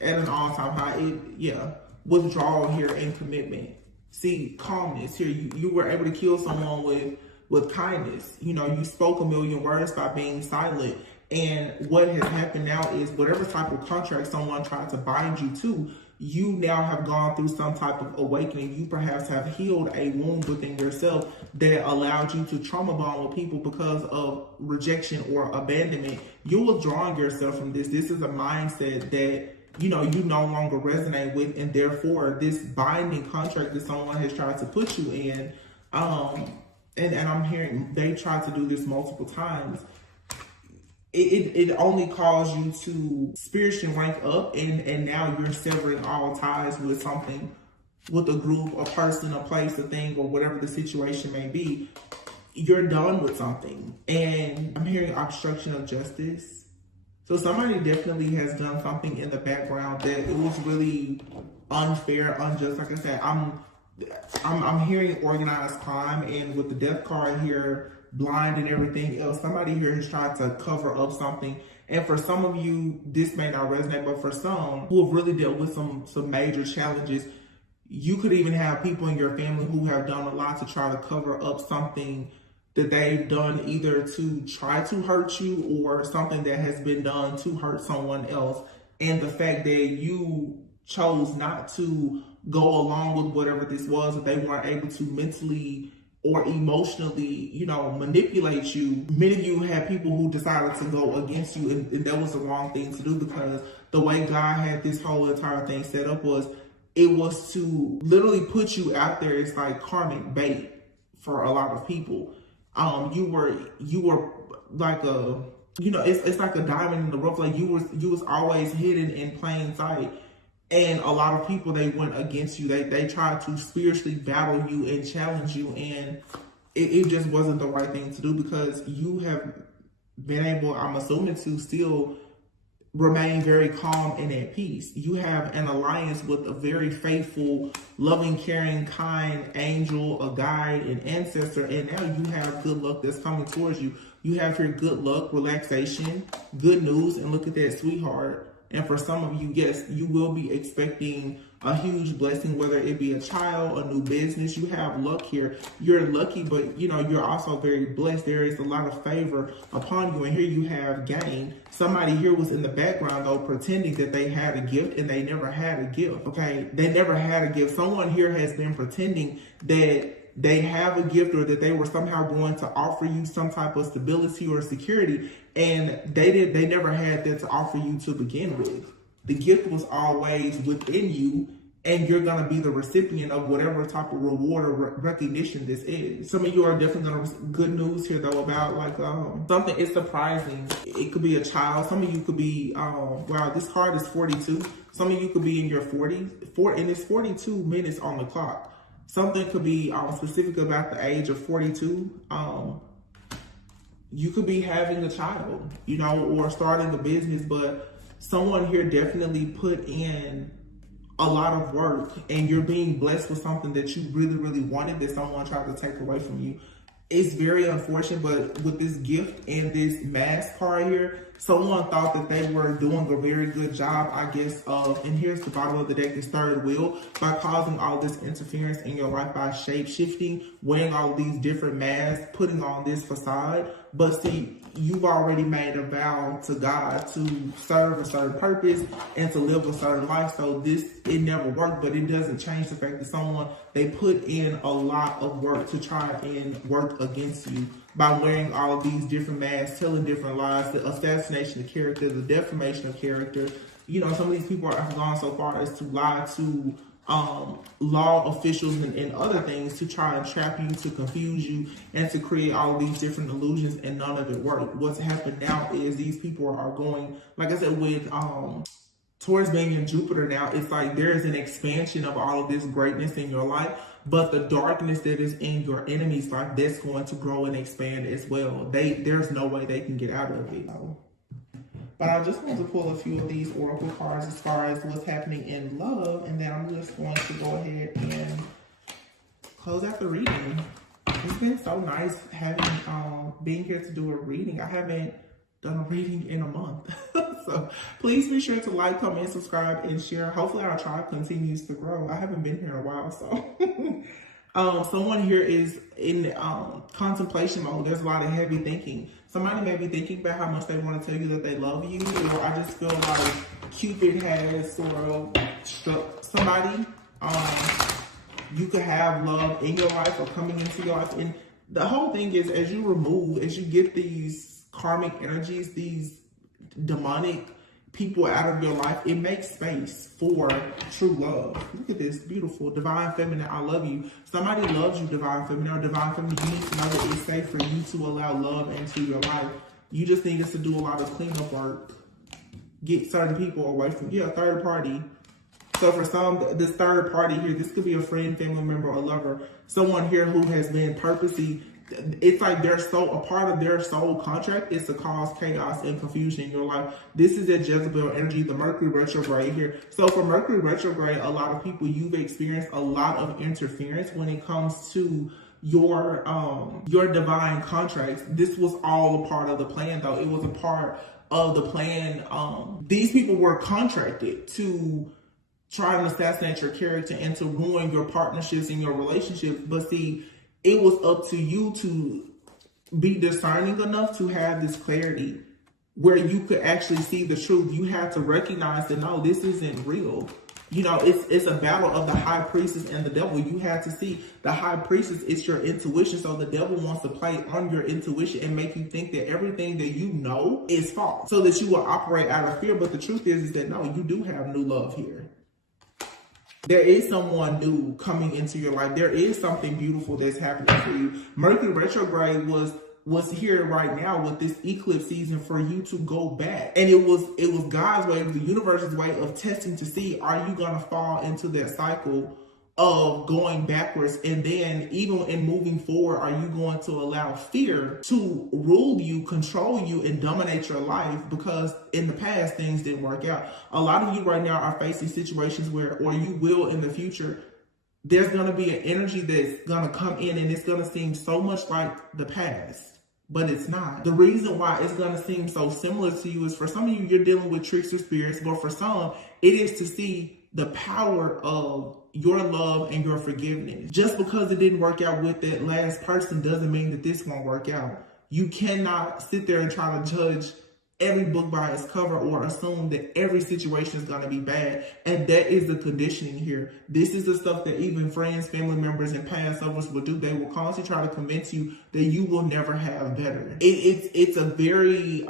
at an all-time high. Withdrawal here and commitment. See, calmness here. You were able to kill someone with kindness. You know, you spoke a million words by being silent. And what has happened now is whatever type of contract someone tried to bind you to, you now have gone through some type of awakening. You perhaps have healed a wound within yourself that allowed you to trauma bond with people because of rejection or abandonment. You're withdrawing yourself from this. This is a mindset that you no longer resonate with, and therefore this binding contract that someone has tried to put you in, and I'm hearing they tried to do this multiple times. It only caused you to spiritually rank up, and now you're severing all ties with something, with a group, a person, a place, a thing, or whatever the situation may be. You're done with something, and I'm hearing obstruction of justice. So somebody definitely has done something in the background that it was really unfair, unjust. Like I said, I'm hearing organized crime, and with the death card here, blind and everything else, somebody here has tried to cover up something. And for some of you, this may not resonate, but for some who have really dealt with some major challenges, you could even have people in your family who have done a lot to try to cover up something that they've done, either to try to hurt you or something that has been done to hurt someone else. And the fact that you chose not to go along with whatever this was, that they weren't able to mentally or emotionally, manipulate you. Many of you had people who decided to go against you, and that was the wrong thing to do, because the way God had this whole entire thing set up was, it was to literally put you out there. It's like karmic bait for a lot of people. You were like a, it's like a diamond in the rough. Like you was always hidden in plain sight. And a lot of people, they went against you. They tried to spiritually battle you and challenge you. And it just wasn't the right thing to do, because you have been able, I'm assuming, to still remain very calm and at peace. You have an alliance with a very faithful, loving, caring, kind angel, a guide, an ancestor, and now you have good luck that's coming towards you. You have your good luck, relaxation, good news, and look at that, sweetheart. And for some of you, yes, you will be expecting a huge blessing, whether it be a child, a new business. You have luck here. You're lucky, but you're also very blessed. There is a lot of favor upon you. And here you have gain. Somebody here was in the background, though, pretending that they had a gift, and they never had a gift. Okay, they never had a gift. Someone here has been pretending that they have a gift, or that they were somehow going to offer you some type of stability or security, and they never had that to offer you to begin with. The gift was always within you, and you're going to be the recipient of whatever type of reward or recognition this is. Some of you are definitely going to, good news here though, about like something is surprising. It could be a child. Some of you could be, wow, this card is 42. Some of you could be in your 40s, and it's 42 minutes on the clock. Something could be specific about the age of 42. You could be having a child, or starting a business, but someone here definitely put in a lot of work and you're being blessed with something that you really, really wanted that someone tried to take away from you. It's very unfortunate, but with this gift and this mask card here, someone thought that they were doing a very good job, I guess, and here's the bottom of the deck, this third wheel, by causing all this interference in your life by shape-shifting, wearing all these different masks, putting on this facade. But see, you've already made a vow to God to serve a certain purpose and to live a certain life. So it never worked, but it doesn't change the fact that they put in a lot of work to try and work against you by wearing all of these different masks, telling different lies, the assassination of character, the defamation of character. You know, some of these people have gone so far as to lie to law officials and other things to try and trap you, to confuse you, and to create all of these different illusions, and none of it worked. What's happened now is these people are going, like I said, with towards being in Jupiter now, it's like there is an expansion of all of this greatness in your life, but the darkness that is in your enemy's life, that's going to grow and expand as well. There's no way they can get out of it. But I just want to pull a few of these oracle cards as far as what's happening in love, and then I'm just going to go ahead and close out the reading. It's been so nice having being here to do a reading. I haven't done a reading in a month. So please be sure to like, comment, subscribe, and share. Hopefully our tribe continues to grow. I haven't been here in a while, so someone here is in contemplation mode. There's a lot of heavy thinking. Somebody may be thinking about how much they want to tell you that they love you, or I just feel like Cupid has sort of struck somebody. You could have love in your life or coming into your life. And the whole thing is, as you get these karmic energies, these demonic people out of your life, it makes space for true love. Look at this, beautiful, divine feminine, I love you. Somebody loves you, divine feminine, or divine feminine, you need to know that it's safe for you to allow love into your life. You just need us to do a lot of cleanup work. Get certain people away from you, a third party. So for some, this third party here, this could be a friend, family member, or lover. Someone here who has been purposely, it's like they're a part of their soul contract is to cause chaos and confusion in your life. This is a Jezebel energy, the Mercury retrograde here. So for Mercury retrograde, a lot of people, you've experienced a lot of interference when it comes to your divine contracts. This was all a part of the plan, though. It was a part of the plan. These people were contracted to try and assassinate your character and to ruin your partnerships and your relationships. But see, it was up to you to be discerning enough to have this clarity where you could actually see the truth. You have to recognize that, no, this isn't real. You know, it's a battle of the high priestess and the devil. You have to see the high priestess, it's your intuition. So the devil wants to play on your intuition and make you think that everything that you know is false, so that you will operate out of fear. But the truth is that, no, you do have new love here. There is someone new coming into your life. There is something beautiful that's happening for you. Mercury retrograde was here right now with this eclipse season for you to go back. And it was God's way, the universe's way of testing to see, are you going to fall into that cycle of going backwards? And then even in moving forward, are you going to allow fear to rule you, control you, and dominate your life? Because in the past, things didn't work out. A lot of you right now are facing situations where, or you will in the future, there's going to be an energy that's going to come in and it's going to seem so much like the past, but it's not. The reason why it's going to seem so similar to you is, for some of you, you're dealing with trickster spirits, but for some, it is to see the power of your love and your forgiveness. Just because it didn't work out with that last person doesn't mean that this won't work out. You cannot sit there and try to judge every book by its cover or assume that every situation is going to be bad. And that is the conditioning here. This is the stuff that even friends, family members, and past lovers will do. They will constantly try to convince you that you will never have better. It's a very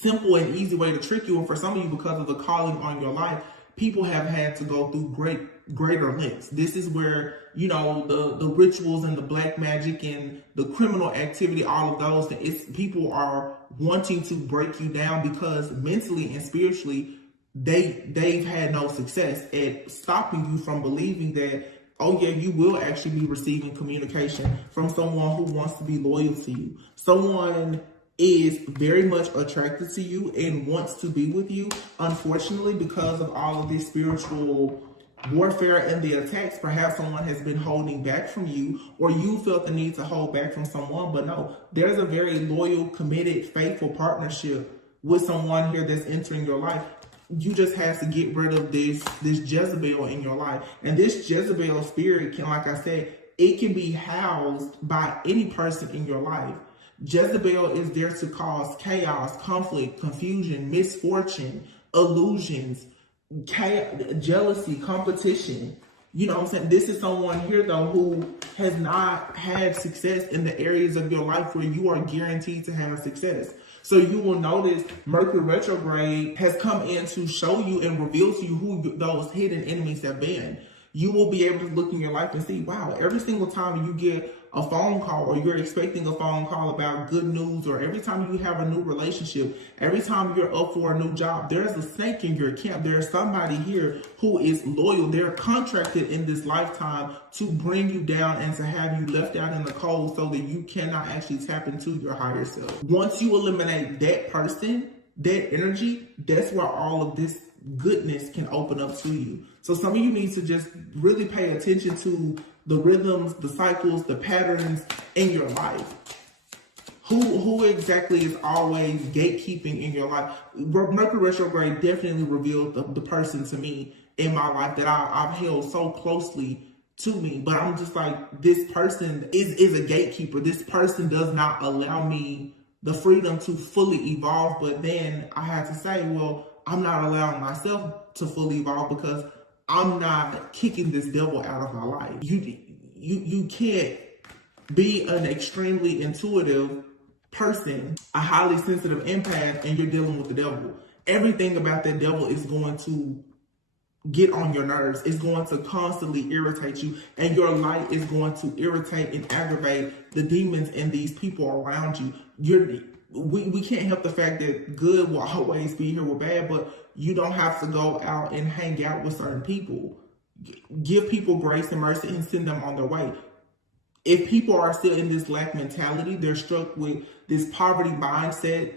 simple and easy way to trick you. And for some of you, because of the calling on your life, people have had to go through greater lengths. This is where, you know, the rituals and the black magic and the criminal activity, all of those, people are wanting to break you down because mentally and spiritually, they've had no success at stopping you from believing that, oh yeah, you will actually be receiving communication from someone who wants to be loyal to you. Someone is very much attracted to you and wants to be with you. Unfortunately, because of all of this spiritual warfare and the attacks. Perhaps someone has been holding back from you, or you felt the need to hold back from someone. But no, there's a very loyal, committed, faithful partnership with someone here that's entering your life. You just have to get rid of this Jezebel in your life. And this Jezebel spirit can, like I said, it can be housed by any person in your life. Jezebel is there to cause chaos, conflict, confusion, misfortune, illusions, jealousy, competition. You know what I'm saying? This is someone here, though, who has not had success in the areas of your life where you are guaranteed to have success. So you will notice Mercury retrograde has come in to show you and reveal to you who those hidden enemies have been. You will be able to look in your life and see, wow, every single time you get a phone call, or you're expecting a phone call about good news, or every time you have a new relationship, every time you're up for a new job, there's a snake in your camp. There's somebody here who is loyal. They're contracted in this lifetime to bring you down and to have you left out in the cold so that you cannot actually tap into your higher self. Once you eliminate that person, that energy, that's where all of this goodness can open up to you. So some of you need to just really pay attention to the rhythms, the cycles, the patterns in your life. Who exactly is always gatekeeping in your life? Mercury retrograde definitely revealed the person to me in my life that I've held so closely to me. But I'm just like, this person is a gatekeeper. This person does not allow me the freedom to fully evolve. But then I had to say, well, I'm not allowing myself to fully evolve because I'm not kicking this devil out of my life. You can't be an extremely intuitive person, a highly sensitive empath, and you're dealing with the devil. Everything about that devil is going to get on your nerves. It's going to constantly irritate you, and your light is going to irritate and aggravate the demons and these people around you. We can't help the fact that good will always be here with bad, but you don't have to go out and hang out with certain people. Give people grace and mercy and send them on their way. If people are still in this lack mentality, they're struck with this poverty mindset,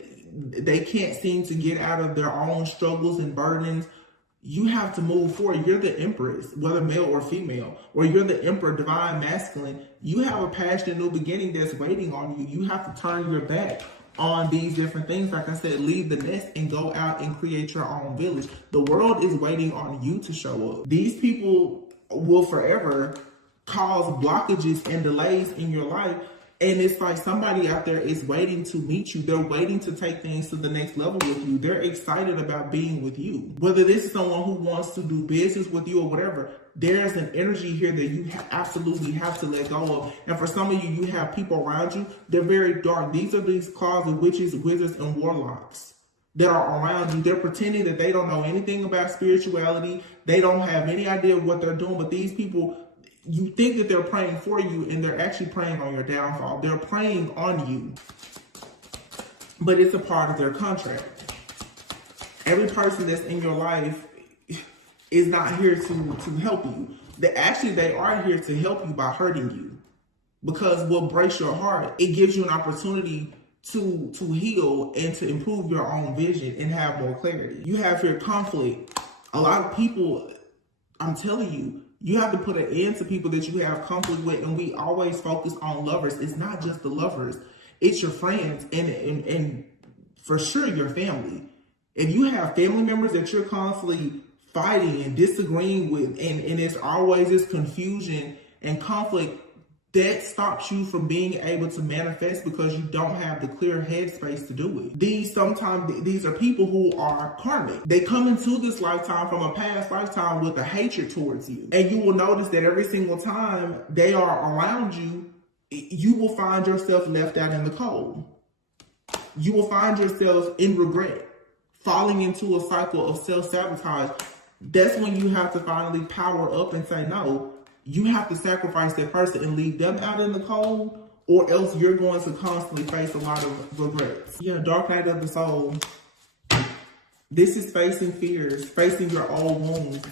they can't seem to get out of their own struggles and burdens, you have to move forward. You're the empress, whether male or female, or you're the emperor, divine masculine. You have a passionate new beginning that's waiting on you. You have to turn your back on these different things. Like I said, leave the nest and go out and create your own village. The world is waiting on you to show up. These people will forever cause blockages and delays in your life. And it's like somebody out there is waiting to meet you. They're waiting to take things to the next level with you. They're excited about being with you. Whether this is someone who wants to do business with you or whatever, there's an energy here that you absolutely have to let go of. And for some of you, you have people around you, they're very dark. These are these closet witches, wizards, and warlocks that are around you. They're pretending that they don't know anything about spirituality. They don't have any idea of what they're doing. But these people, you think that they're praying for you, and they're actually praying on your downfall. They're praying on you, but it's a part of their contract. Every person that's in your life is not here to help you. They are here to help you by hurting you, because what breaks your heart, it gives you an opportunity to heal and to improve your own vision and have more clarity. You have your conflict. A lot of people, I'm telling you, you have to put an end to people that you have conflict with, and we always focus on lovers. It's not just the lovers, it's your friends and for sure your family. If you have family members that you're constantly fighting and disagreeing with, and it's always this confusion and conflict, that stops you from being able to manifest because you don't have the clear headspace to do it. These are people who are karmic. They come into this lifetime from a past lifetime with a hatred towards you. And you will notice that every single time they are around you, you will find yourself left out in the cold. You will find yourself in regret, falling into a cycle of self-sabotage. That's when you have to finally power up and say, no, you have to sacrifice that person and leave them out in the cold, or else you're going to constantly face a lot of regrets. Yeah, dark night of the soul. This is facing fears, facing your old wounds.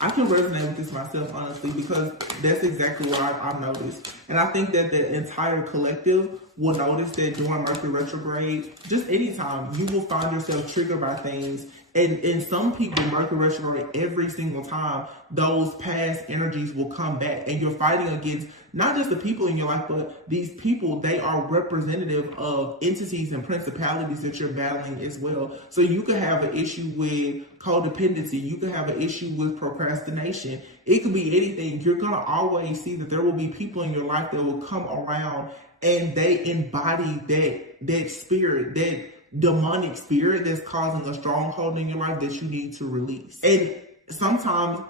I can resonate with this myself, honestly, because that's exactly what I've noticed. And I think that the entire collective will notice that during Mercury retrograde, just anytime, you will find yourself triggered by things And some people, Mercury retrograde, every single time, those past energies will come back. And you're fighting against not just the people in your life, but these people, they are representative of entities and principalities that you're battling as well. So you could have an issue with codependency. You could have an issue with procrastination. It could be anything. You're going to always see that there will be people in your life that will come around and they embody that spirit, that demonic spirit that's causing a stronghold in your life that you need to release. And sometimes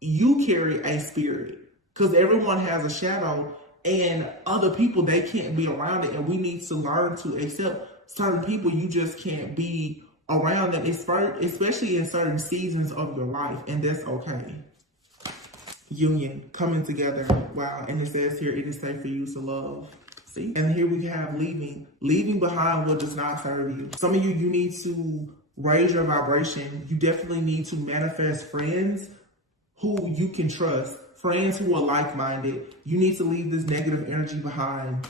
you carry a spirit because everyone has a shadow, and other people, they can't be around it. And we need to learn to accept certain people. You just can't be around them, especially in certain seasons of your life, and that's okay. Union, coming together. Wow. And it says here, it is safe for you to love. See? And here we have leaving behind what does not serve you. Some of you need to raise your vibration. You definitely need to manifest friends who you can trust, friends who are like-minded. You need to leave this negative energy behind.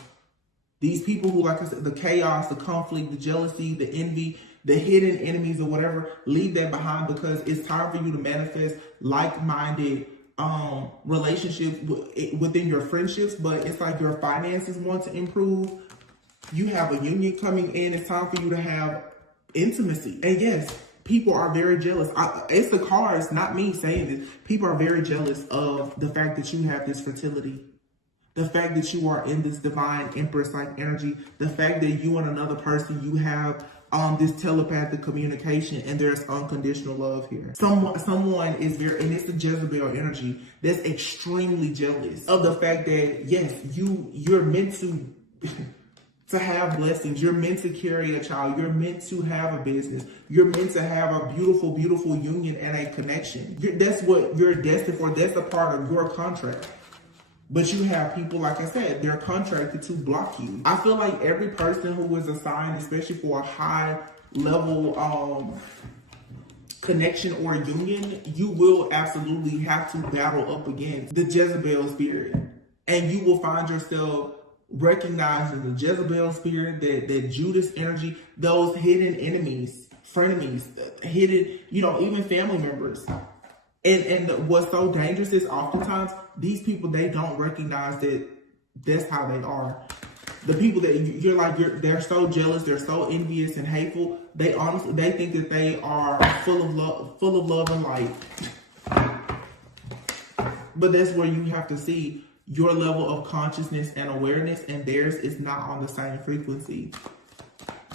These people who, like I said, the chaos, the conflict, the jealousy, the envy, the hidden enemies or whatever, leave that behind, because it's time for you to manifest like-minded relationships within your friendships. But it's like your finances want to improve. You have a union coming in. It's time for you to have intimacy. And yes, people are very jealous. It's the cards, not me saying this. People are very jealous of the fact that you have this fertility, the fact that you are in this divine empress-like energy, the fact that you and another person, you have this telepathic communication, and there's unconditional love here. Someone is very, and it's the Jezebel energy, that's extremely jealous of the fact that, yes, you're meant to have blessings. You're meant to carry a child. You're meant to have a business. You're meant to have a beautiful, beautiful union and a connection. That's what you're destined for. That's a part of your contract. But you have people, like I said, they're contracted to block you. I feel like every person who is assigned, especially for a high level connection or union, you will absolutely have to battle up against the Jezebel spirit. And you will find yourself recognizing the Jezebel spirit, that Judas energy, those hidden enemies, frenemies, hidden, even family members. And what's so dangerous is oftentimes these people, they don't recognize that that's how they are. The people that they're so jealous, they're so envious and hateful. They think that they are full of love and light. But that's where you have to see your level of consciousness and awareness, and theirs is not on the same frequency.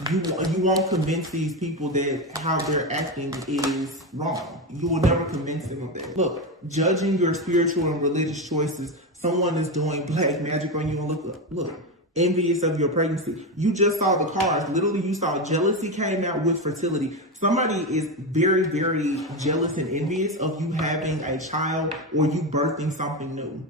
You won't convince these people that how they're acting is wrong. You will never convince them of that. Look, judging your spiritual and religious choices, someone is doing black magic on you, and look, envious of your pregnancy. You just saw the cards. Literally, you saw jealousy came out with fertility. Somebody is very, very jealous and envious of you having a child or you birthing something new.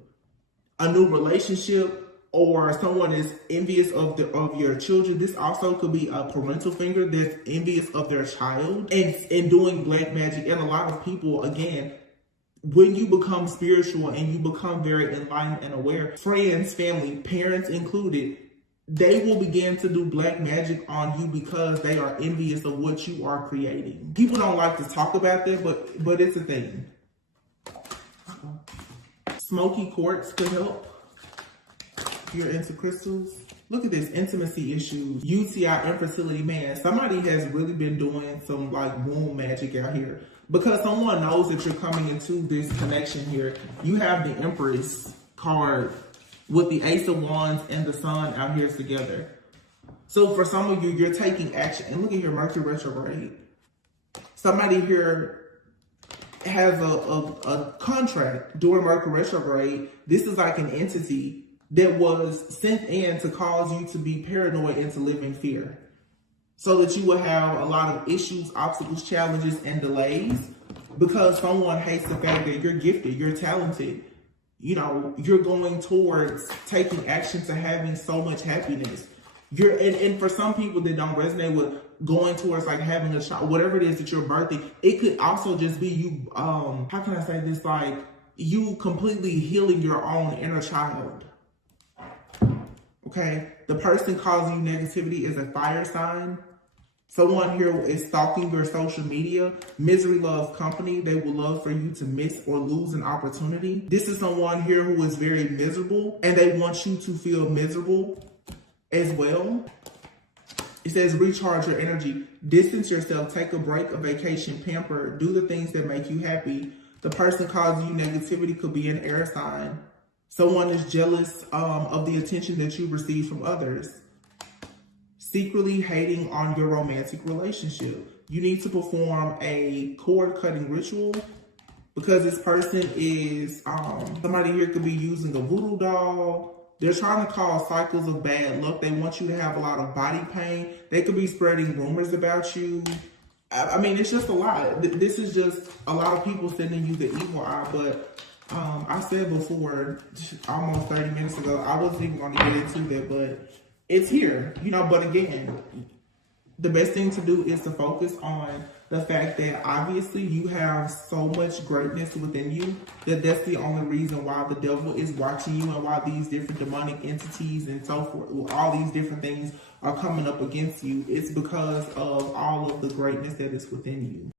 A new relationship, or someone is envious of your children. This also could be a parental figure that's envious of their child and doing black magic. And a lot of people, again, when you become spiritual and you become very enlightened and aware, friends, family, parents included, they will begin to do black magic on you because they are envious of what you are creating. People don't like to talk about that, but it's a thing. Smoky quartz could help. If you're into crystals, look at this, intimacy issues, UTI, infertility. Man, somebody has really been doing some like womb magic out here, because someone knows that you're coming into this connection here. You have the Empress card with the Ace of Wands and the Sun out here together. So for some of you, you're taking action. And look at your Mercury retrograde. Somebody here has a contract during Mercury retrograde. This is like an entity that was sent in to cause you to be paranoid and to live in fear, so that you will have a lot of issues, obstacles, challenges, and delays, because someone hates the fact that you're gifted, you're talented, you're going towards taking action to having so much happiness. And for some people that don't resonate with going towards like having a child, whatever it is that you're birthing, it could also just be you, how can I say this, like you completely healing your own inner child. Okay, the person causing you negativity is a fire sign. Someone here is stalking your social media. Misery loves company. They will love for you to miss or lose an opportunity. This is someone here who is very miserable and they want you to feel miserable as well. It says recharge your energy. Distance yourself. Take a break, a vacation, pamper. Do the things that make you happy. The person causing you negativity could be an air sign. Someone is jealous of the attention that you receive from others. Secretly hating on your romantic relationship. You need to perform a cord cutting ritual because this person is, somebody here could be using a voodoo doll. They're trying to cause cycles of bad luck. They want you to have a lot of body pain. They could be spreading rumors about you. I mean, it's just a lot. This is just a lot of people sending you the evil eye. But I said before, almost 30 minutes ago, I wasn't even going to get into that, but it's here, you know. But again, the best thing to do is to focus on the fact that obviously you have so much greatness within you that that's the only reason why the devil is watching you and why these different demonic entities and so forth, all these different things are coming up against you. It's because of all of the greatness that is within you.